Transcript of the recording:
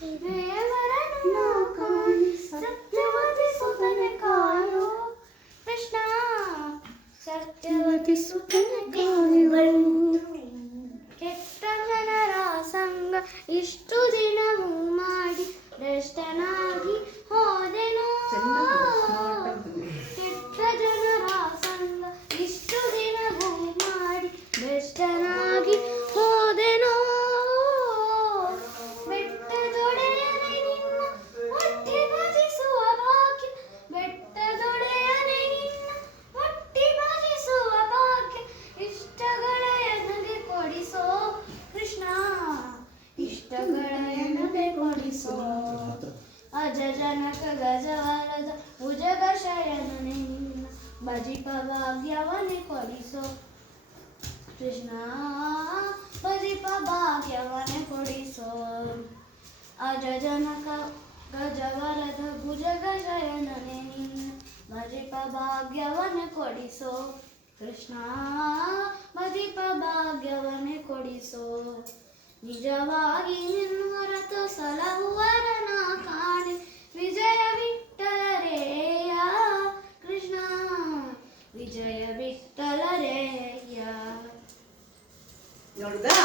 ದೇವರನ್ನು ಕಾಣಿ ಸತ್ಯವತಿ ಸುತನೆ ಕಾಯೋ ಕೃಷ್ಣ ಸತ್ಯವತಿ ಸುತನೆ ಕಾಯೋ ಕೆಟ್ಟ ಜನರ ಸಂಗ ಇಷ್ಟು ದಿನವೂ ಮಾಡಿ ಭ್ರಷ್ಟನಾಗಿ ಹೋದೆನೋ ಕೆಟ್ಟ ಜನರ ಸಂಗ ಇಷ್ಟು ದಿನವೂ ಮಾಡಿ ಭ್ರಷ್ಟನಾಗಿ ಹೋದೆನೋ ಬೆಟ್ಟದೊಡೆಯನೆ ನಿನ್ನ ಒಟ್ಟಿ ಭಜಿಸುವ ಭಾಗ್ಯ ಬೆಟ್ಟದೊಡೆಯನೆ ನಿನ್ನ ಒಟ್ಟಿ ಭಜಿಸುವ ಭಾಗ್ಯ ಇಷ್ಟಗಳ ಎನಗೆ ಕೊಡಿಸೋ ಕೃಷ್ಣ ಇಷ್ಟಗಳ ಎನಗೆ ಕೊಡಿಸೋ ಅಜ ಜನಕ ಗಜವರದ ಭುಜಗ ಶಯನನೆ ನಿನ್ನ ಭಜಿಪ ಭಾಗ್ಯವನೆ ಕೊಡಿಸೋ ಕೃಷ್ಣ ಭಜಿಪ ಭಾಗ್ಯವನೆ ಕೊಡಿಸೋ ಅಜ ಜನಕ ಗಜವರದ ಭುಜಗ ಶಯನನೆ ನಿನ್ನ ಭಜಿಪ ಭಾಗ್ಯವನೆ ಕೊಡಿಸೋ ಕೃಷ್ಣ ಭಜಿಪ ಭಾಗ್ಯವನೆ ಕೊಡಿಸೋ ನಿಜವಾಗಿ ನಿನ್ನ ಹೊರತು ಸಲಹುವರನ ಕಾಣೆ ವಿಜಯ ವಿಠಲರೇಯ ಕೃಷ್ಣ ವಿಜಯ ವಿಠಲರೇಯ ನೋಡುದಾ